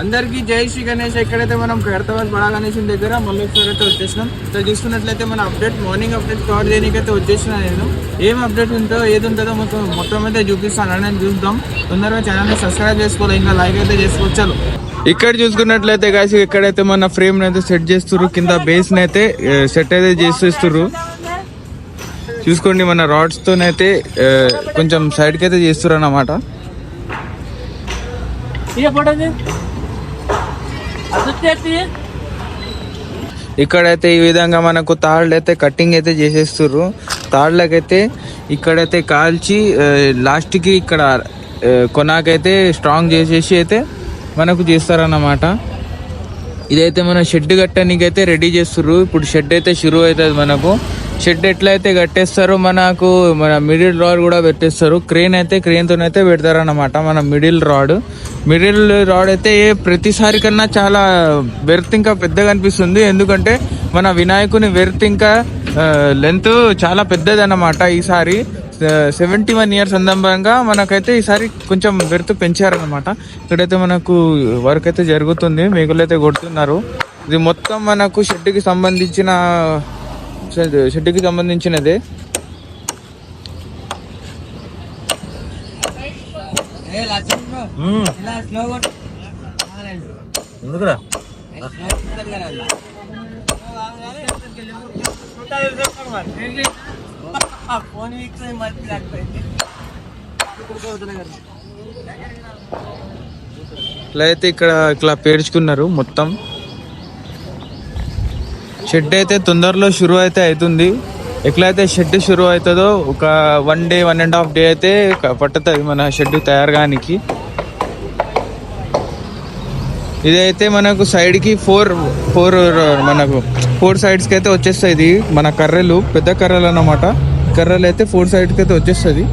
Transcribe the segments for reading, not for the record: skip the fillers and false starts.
అందరికీ జై శ్రీ గణేష్. ఎక్కడైతే మనం ఖైరతాబాద్ బడా గణేష్ దగ్గర మళ్ళీ ఒకసారి అయితే వచ్చేసినాం. సో చూస్తున్నట్లయితే మన అప్డేట్ మార్నింగ్ అప్డేట్ కవర్ చేయడానికైతే వచ్చేసిన నేను. ఏం అప్డేట్ ఉందో ఏది ఉంటుందో మొత్తం అయితే చూపిస్తాను. నేను చూద్దాం. తొందరగా ఛానల్ని సబ్స్క్రైబ్ చేసుకోవాలి, ఇంకా లైక్ అయితే చేసుకోవచ్చు. ఇక్కడ చూసుకున్నట్లయితే గాయస్ ఇక్కడైతే మన ఫ్రేమ్ అయితే సెట్ చేస్తుర్రు, కింద బేస్ అయితే సెట్ అయితే చేసేస్తుర్రు. చూసుకోండి, మన రాడ్స్ తోనైతే కొంచెం సైడ్కి అయితే చేస్తుర్రు అన్నమాట. ఇక్కడైతే ఈ విధంగా మనకు తాళ్ళు అయితే కటింగ్ అయితే చేసేస్తుర్రు. తాళ్ళకైతే ఇక్కడైతే కాల్చి లాస్ట్కి ఇక్కడ కొనాకైతే స్ట్రాంగ్ చేసేసి అయితే మనకు చేస్తారన్నమాట. ఇదైతే మన షెడ్ కట్టడానికి అయితే రెడీ చేస్తుర్రు. ఇప్పుడు షెడ్ అయితే షురూ అవుతుంది. మనకు షెడ్ ఎట్లయితే కట్టేస్తారో మన మిడిల్ రాడ్ కూడా పెట్టేస్తారు. క్రేన్తోనైతే పెడతారన్నమాట. మన మిడిల్ రాడ్ అయితే ప్రతిసారి కన్నా చాలా వెర్త్ ఇంకా పెద్దగా అనిపిస్తుంది. ఎందుకంటే మన వినాయకుని వెర్త్ ఇంకా లెంత్ చాలా పెద్దది అన్నమాట. ఈసారి 71 years సందర్భంగా మనకైతే ఈసారి కొంచెం వెర్త్ పెంచారనమాట. ఇక్కడైతే మనకు వర్క్ అయితే జరుగుతుంది, మేకులు అయితే కొడుతున్నారు. ఇది మొత్తం మనకు షెడ్కి సంబంధించినదే. ఇట్లా అయితే ఇట్లా పేర్చుకున్నారు మొత్తం. షెడ్ అయితే తొందరలో షురూ అయితే అవుతుంది. ఎట్లయితే షెడ్ షురూ అవుతుందో ఒక 1 day 1.5 day అయితే పట్టుతుంది మన షెడ్ తయారు కానికి. ఇదైతే మనకు సైడ్కి మనకు 4 sides కి అయితే వచ్చేస్తాయి. ఇది మన కర్రలు, పెద్ద కర్రలు అన్నమాట. కర్రలు అయితే 4 sides కి అయితే వచ్చేస్తుంది.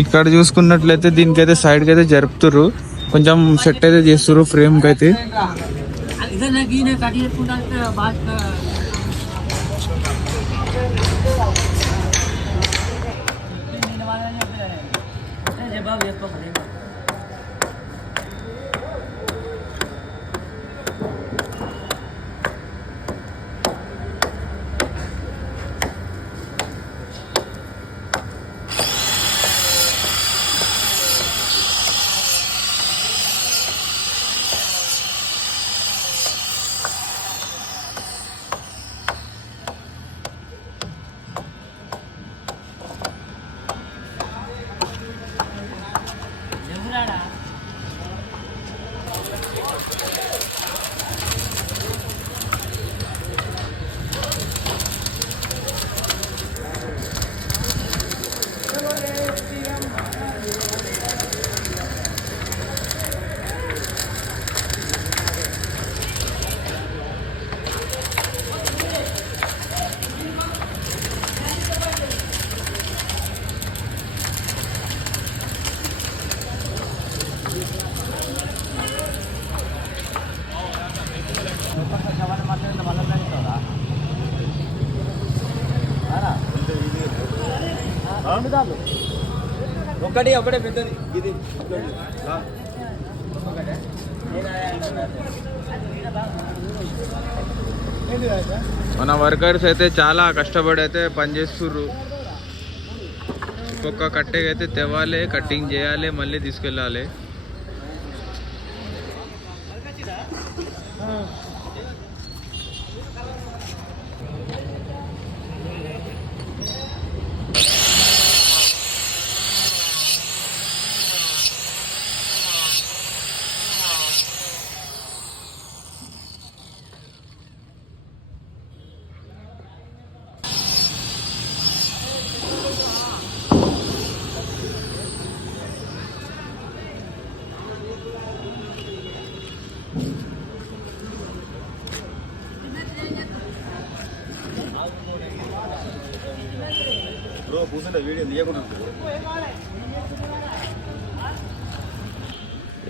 ఇక్కడ చూసుకున్నట్లయితే దీనికైతే సైడ్కి అయితే జరుపుతుర్రు, కొంచెం సెట్ అయితే చేస్తుర్రు ఫ్రేమ్కి అయితే. ఒకటే పెద్దది ఇది. మన వర్కర్స్ అయితే చాలా కష్టపడి అయితే పనిచేస్తుర్రు. ఒక్కొక్క కట్టెకి అయితే తెవ్వాలి, కట్టింగ్ చేయాలి, మళ్ళీ తీసుకెళ్ళాలి.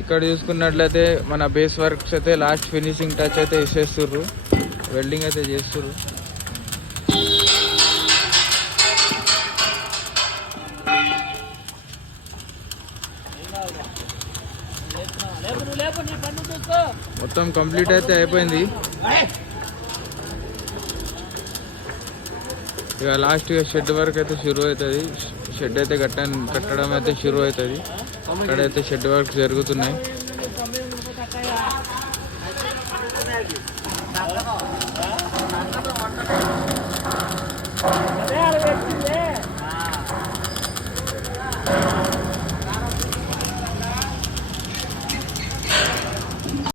ఇక్కడ చూసుకున్నట్లయితే మన బేస్ వర్క్స్ అయితే లాస్ట్ ఫినిషింగ్ టచ్ అయితే ఇచ్చేస్తుర్రు, వెల్డింగ్ అయితే చేస్తుర్రు. మొత్తం కంప్లీట్ అయితే అయిపోయింది. ఇక లాస్ట్గా షెడ్ వర్క్ అయితే షురూ అవుతుంది. షెడ్ అయితే కట్టడం అయితే షురూ అవుతుంది. ఇక్కడైతే షెడ్ వర్క్ జరుగుతున్నాయి.